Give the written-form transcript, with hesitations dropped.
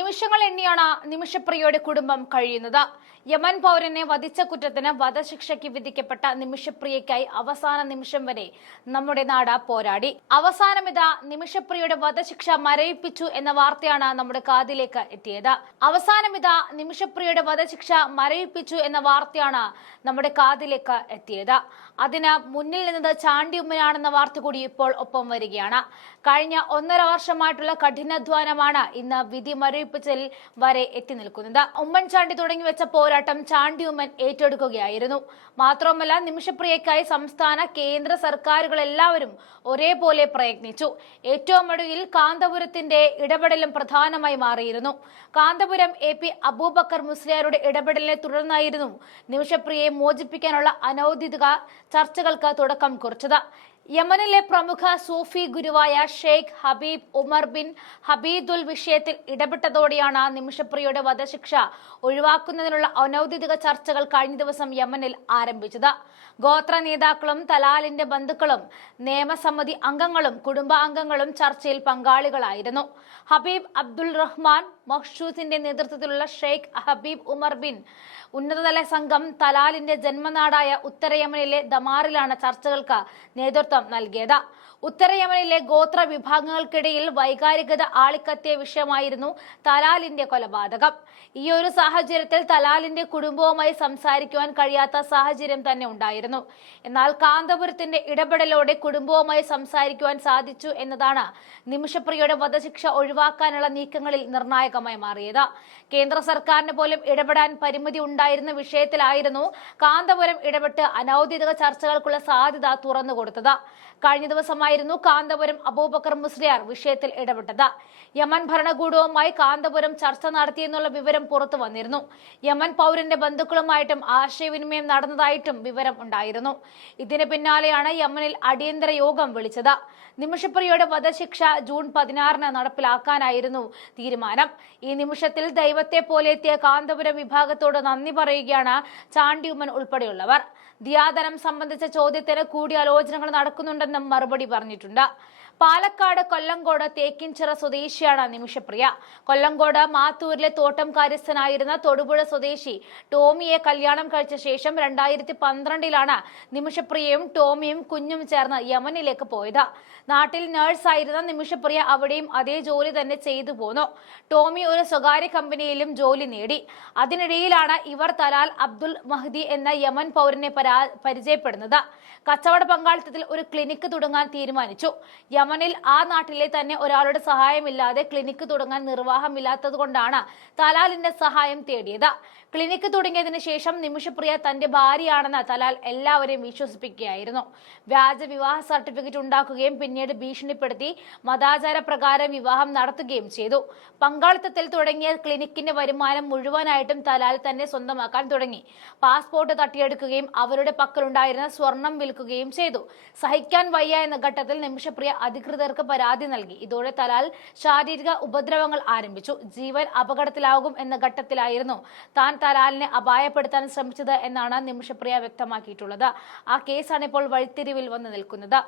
നിമിഷങ്ങൾ എണ്ണിയാണ് നിമിഷപ്രിയയുടെ കുടുംബം കഴിയുന്നത്. യമൻ പൗരനെ വധിച്ച കുറ്റത്തിന് വധശിക്ഷയ്ക്ക് വിധിക്കപ്പെട്ട നിമിഷപ്രിയയ്ക്കായി അവസാന നിമിഷം വരെ നമ്മുടെ നാട് പോരാടി. അവസാനമിതാ നിമിഷപ്രിയയുടെ വധശിക്ഷ മരവിപ്പിച്ചു എന്ന വാർത്തയാണ് നമ്മുടെ കാതിലേക്ക് എത്തിയത്. അവസാനമിതാ നിമിഷപ്രിയയുടെ വധശിക്ഷ മരവിപ്പിച്ചു എന്ന വാർത്തയാണ് നമ്മുടെ കാതിലേക്ക് എത്തിയത്. അതിന് മുന്നിൽ നിന്നത് ചാണ്ടി ഉമ്മനാണെന്ന വാർത്ത കൂടി ഇപ്പോൾ ഒപ്പം വരികയാണ്. കഴിഞ്ഞ 1.5 വർഷമായിട്ടുള്ള കഠിനാധ്വാനമാണ് ഇന്ന് വിധി മരവിപ്പിച്ചതിൽ വരെ എത്തി നിൽക്കുന്നത്. ഉമ്മൻചാണ്ടി തുടങ്ങി വെച്ച പോരാട്ടം ചാണ്ടി ഉമ്മൻ ഏറ്റെടുക്കുകയായിരുന്നു. മാത്രമല്ല, നിമിഷപ്രിയയ്ക്കായി സംസ്ഥാന കേന്ദ്ര സർക്കാരുകളെല്ലാവരും ഒരേപോലെ പ്രയത്നിച്ചു. ഏറ്റവും ഒടുവിൽ കാന്തപുരത്തിന്റെ ഇടപെടലും പ്രധാനമായി മാറിയിരുന്നു. കാന്തപുരം AP അബൂബക്കർ മുസ്ലിയാരുടെ ഇടപെടലിനെ തുടർന്നായിരുന്നു നിമിഷപ്രിയയെ മോചിപ്പിക്കാനുള്ള അനൌദ്യോഗിക ചർച്ചകൾക്ക് തുടക്കം കുറിച്ചത്. യമനിലെ പ്രമുഖ സൂഫി ഗുരുവായ ഷെയ്ഖ് ഹബീബ് ഉമർ ബിൻ ഹബീദുൽ വിഷയത്തിൽ ഇടപെട്ടതോടെയാണ് നിമിഷപ്രിയയുടെ വധശിക്ഷ ഒഴിവാക്കുന്നതിനുള്ള അനൌദ്യോഗിക ചർച്ചകൾ കഴിഞ്ഞ ദിവസം യമനിൽ ആരംഭിച്ചത്. ഗോത്ര നേതാക്കളും തലാലിന്റെ ബന്ധുക്കളും നിയമസമിതി അംഗങ്ങളും കുടുംബാംഗങ്ങളും ചർച്ചയിൽ പങ്കാളികളായിരുന്നു. ഹബീബ് അബ്ദുൾ റഹ്മാൻ മഖ്ഷൂദിന്റെ നേതൃത്വത്തിലുള്ള ഷെയ്ഖ് ഹബീബ് ഉമർ ബിൻ ഉന്നതതല സംഘം തലാലിന്റെ ജന്മനാടായ ഉത്തര യമനിലെ ദമാറിലാണ് ചർച്ചകൾക്ക് നേതൃത്വം നൽകിയത്. ഉത്തര യമനിലെ ഗോത്ര വിഭാഗങ്ങൾക്കിടയിൽ വൈകാരികത ആളിക്കത്തിയ വിഷയമായിരുന്നു തലാലിന്റെ കൊലപാതകം. ഈ ഒരു സാഹചര്യത്തിൽ തലാലിന്റെ കുടുംബവുമായി സംസാരിക്കുവാൻ കഴിയാത്ത സാഹചര്യം തന്നെ ഉണ്ടായിരുന്നു. എന്നാൽ കാന്തപുരത്തിന്റെ ഇടപെടലോടെ കുടുംബവുമായി സംസാരിക്കുവാൻ സാധിച്ചു എന്നതാണ് നിമിഷപ്രിയയുടെ വധശിക്ഷ ഒഴിവാക്കാനുള്ള നീക്കങ്ങളിൽ നിർണായകമായി മാറിയത്. കേന്ദ്ര സർക്കാരിന് പോലും ഇടപെടാൻ പരിമിതി ഉണ്ടായിരുന്ന വിഷയത്തിലായിരുന്നു കാന്തപുരം ഇടപെട്ട് അനൌദ്യോഗിക ചർച്ചകൾക്കുള്ള സാധ്യത തുറന്നുകൊടുത്തത്. കഴിഞ്ഞ ദിവസമായിരുന്നു കാന്തപുരം അബൂബക്കർ മുസ്ലിയാർ വിഷയത്തിൽ ഇടപെട്ടത്. യമൻ ഭരണകൂടവുമായി കാന്തപുരം ചർച്ച നടത്തിയെന്നുള്ള വിവരം പുറത്തു വന്നിരുന്നു. യമൻ പൗരന്റെ ബന്ധുക്കളുമായിട്ടും ആശയവിനിമയം നടന്നതായിട്ടും വിവരം ഉണ്ടായിരുന്നു. ഇതിന് പിന്നാലെയാണ് യമനിൽ അടിയന്തര യോഗം വിളിച്ചത്. നിമിഷപ്രിയയുടെ വധശിക്ഷ ജൂൺ 16 നടപ്പിലാക്കാനായിരുന്നു തീരുമാനം. ഈ നിമിഷത്തിൽ ദൈവത്തെ പോലെ എത്തിയ കാന്തപുരം വിഭാഗത്തോട് നന്ദി പറയുകയാണ് ചാണ്ടി ഉമ്മൻ ഉൾപ്പെടെയുള്ളവർ. ദിയാദനം സംബന്ധിച്ച ചോദ്യത്തിന് കൂടിയാലോചനകൾ നടക്കുന്നുണ്ടെന്നും മറുപടി പറഞ്ഞിട്ടുണ്ട്. പാലക്കാട് കൊല്ലങ്കോട് തേക്കിൻചിറ സ്വദേശിയാണ് നിമിഷപ്രിയ. കൊല്ലങ്കോട് മാത്തൂരിലെ തോട്ടം കാര്യസ്ഥനായിരുന്ന തൊടുപുഴ സ്വദേശി ടോമിയെ കല്യാണം കഴിച്ച ശേഷം 2012 നിമിഷപ്രിയയും ടോമിയും കുഞ്ഞും ചേർന്ന് യമനിലേക്ക് പോയത്. നാട്ടിൽ നഴ്സായിരുന്ന നിമിഷപ്രിയ അവിടെയും അതേ ജോലി തന്നെ ചെയ്തു പോന്നു. ടോമി ഒരു സ്വകാര്യ കമ്പനിയിലും ജോലി നേടി. അതിനിടയിലാണ് ഇവർ തലാൽ അബ്ദുൽ മഹ്ദി എന്ന യമൻ പൗരനെ പരിചയപ്പെടുന്നത്. കച്ചവട പങ്കാളിത്തത്തിൽ ഒരു ക്ലിനിക്ക് തുടങ്ങാൻ തീരുമാനിച്ചു. യമനിൽ ആ നാട്ടിലെ തന്നെ ഒരാളുടെ സഹായമില്ലാതെ ക്ലിനിക്ക് തുടങ്ങാൻ നിർവാഹമില്ലാത്തതുകൊണ്ടാണ് തലാലിന്റെ സഹായം തേടിയത്. ക്ലിനിക്ക് തുടങ്ങിയതിനു ശേഷം നിമിഷപ്രിയ തന്റെ ഭാര്യയാണെന്ന് തലാൽ എല്ലാവരെയും വിശ്വസിപ്പിക്കുകയായിരുന്നു. വ്യാജ വിവാഹ സർട്ടിഫിക്കറ്റ് ഉണ്ടാക്കുകയും പിന്നീട് ഭീഷണിപ്പെടുത്തി മതാചാര പ്രകാരം വിവാഹം നടത്തുകയും ചെയ്തു. പങ്കാളിത്തത്തിൽ തുടങ്ങിയ ക്ലിനിക്കിന്റെ വരുമാനം മുഴുവനായിട്ടും തലാൽ തന്നെ സ്വന്തമാക്കാൻ തുടങ്ങി. പാസ്പോർട്ട് തട്ടിയെടുക്കുകയും അവരുടെ പക്കലുണ്ടായിരുന്ന സ്വർണം വിൽക്കുകയും ചെയ്തു. സഹിക്കാൻ വയ്യ എന്ന ഘട്ടത്തിൽ നിമിഷപ്രിയ അധികൃതർക്ക് പരാതി നൽകി. ഇതോടെ തലാൽ ശാരീരിക ഉപദ്രവങ്ങൾ ആരംഭിച്ചു. ജീവൻ അപകടത്തിലാകും എന്ന ഘട്ടത്തിലായിരുന്നു താൻ തലാലിനെ അപായപ്പെടുത്താൻ ശ്രമിച്ചത് എന്നാണ് നിമിഷപ്രിയ വ്യക്തമാക്കിയിട്ടുള്ളത്. ആ കേസാണ് ഇപ്പോൾ വഴിത്തിരിവിൽ വന്ന് നിൽക്കുന്നത്.